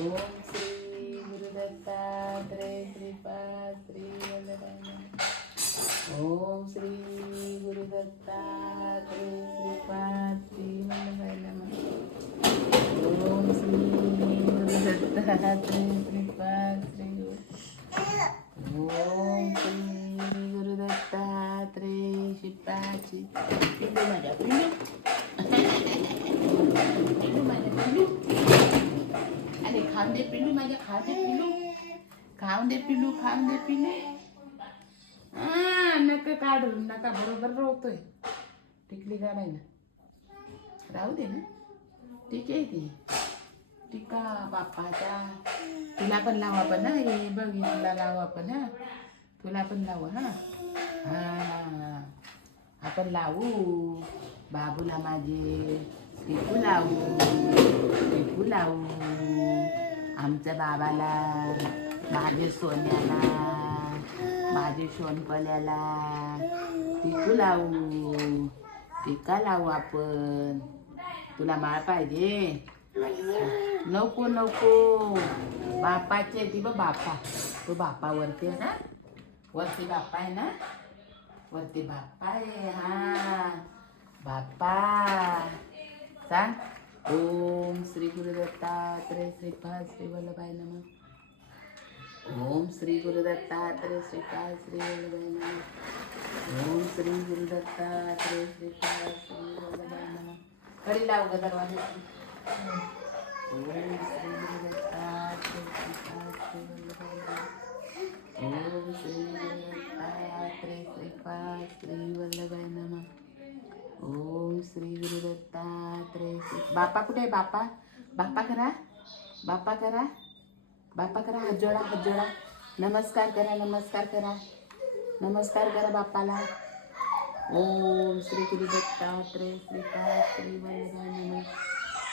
ओम श्री गुरुदत्तात्रेय श्रीपाद श्री वल्लभाय नमः. ओम श्री गुरुदत्तात्रेय श्रीपाद श्री वल्लभाय नमः. ओम श्री गुरुदत्तात्रेय श्रीपाद श्री. ओम श्री गुरुदत्तात्रेय श्रीपाद श्री. पिल्लू माझ्या पिल्लू. पिल्लू माझ्या पिल्लू. अरे खाऊन दे पिल्लू माझ्या. खाऊन दे पिल्लू. खाऊन दे पिल्लू. खाऊन दे पिल्लू. नका काढू नका. बरोबर रोवतोय. टिकली काढायला राहू दे ना. ठीक आहे ती टिका बाप्पाचा. तुला पण लावू आपण ना. हे बघ तुला लावू आपण. हा तुला पण लावू. हा आपण लावू बाबूला माझे. टिकू लावू. टिकू लावू आमच्या बाबाला. माझे सोन्याला. माझे सोनपल्याला टिकू लावू. टिका लावू आपण. तुला माळ पाहिजे. नको नको. बापाची ती बघ बापा. तो बापा वरती आहे ना. वरती बाप्पा आहे ना. वरती बाप्पा आहे. हा बाप्पा सांग. ओम श्री गुरुदत्तात्रेय श्रीपाद श्री वल्लभाय नमः. ओम श्री गुरुदत्तात्रेय श्रीपाद श्री वल्लभाय नमः. ओम श्री गुरुदत्तात्रेय श्रीपाद श्री वल्लभाय नमः. कडी लाव ग दरवाजाची. ओम श्री गुरुदत्तात्रेय श्रीपाद श्री वल्लभाय नमः. ओम श्री गुरुदत्तात्रेय श्रीपाद श्री वल्लभाय नमः. ओम श्री गुरुदत्तात्रेय श्री. बापा कुठे आहे बापा. बापा करा. बापा करा. बापा करा. हात जोडा. हात जोडा. नमस्कार करा. नमस्कार करा. नमस्कार करा बाप्पाला. ओम श्री गुरुदत्तात्रेय श्रीपाद श्री वल्लभाय नमः.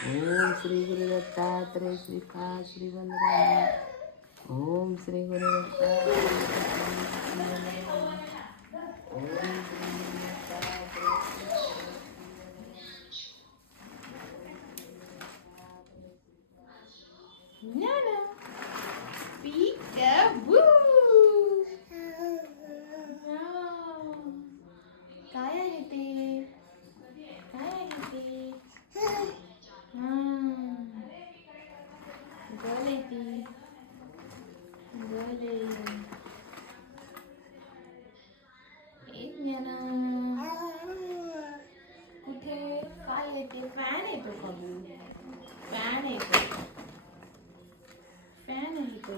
ओम श्री गुरुदत्तात्रेय श्रीपाद श्री वल्लभाय नमः. ओम श्री गुरुदत्तात्रेय श्रीपाद श्री वल्लभाय नमः. ओम श्री गुरुदत्तात्रेय. Nana, peekaboo. काय आहे ते. काय आहे ते. गर्ल आहे ती. गर्ल आहे. एक न्याना. कुठे काय आहे ते. फॅन आहे तो कबू. फॅन आहे तो. फॅन आहे तो.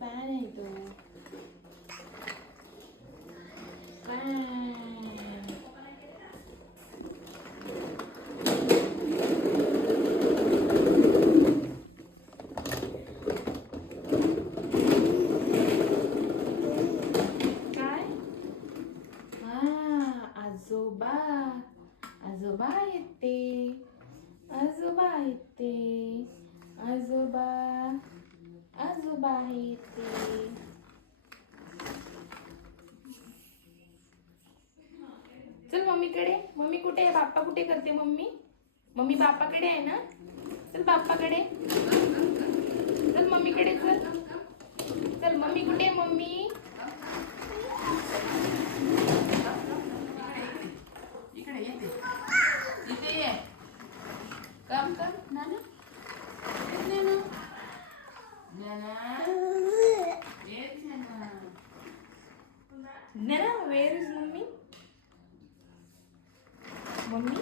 फॅन आहे तो. फॅन. काय. आजोबा. आजोबा आहेत ते. आजोबा आहेत ते. आजोबा. आजोबा आहेत ते. चल मम्मीकडे. मम्मी कुठे आहे. बाप्पा कुठे करते मम्मी. मम्मी बाप्पाकडे आहे ना. चल बाप्पाकडे. चल मम्मीकडे चल. चल मम्मी कुठे आहे. मम्मी इकडे येते. इथे ये. कम कम नाना. नाना. नाना. येत नाना. नाना where is mummy. Mummy.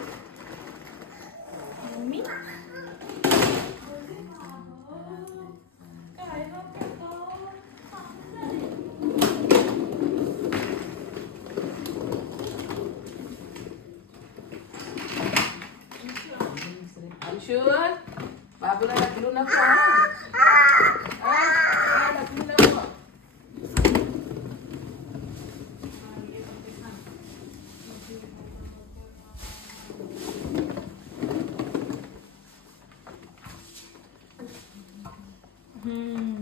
Mummy. काय अंशू बाबूला ढकलू नको. ढकलू नको.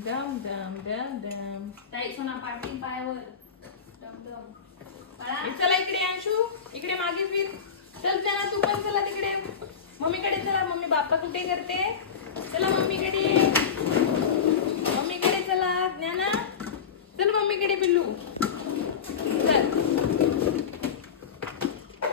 दम दम दम दम. ताई सोना पाठी पायावर. दम दम. चला इकडे अंशू. इकडे मागे फिर. चल त्यांना तू पण चला तिकडे. मम्मीकडे चला. मम्मी बाप्पा कुठे करते. चला मम्मीकडे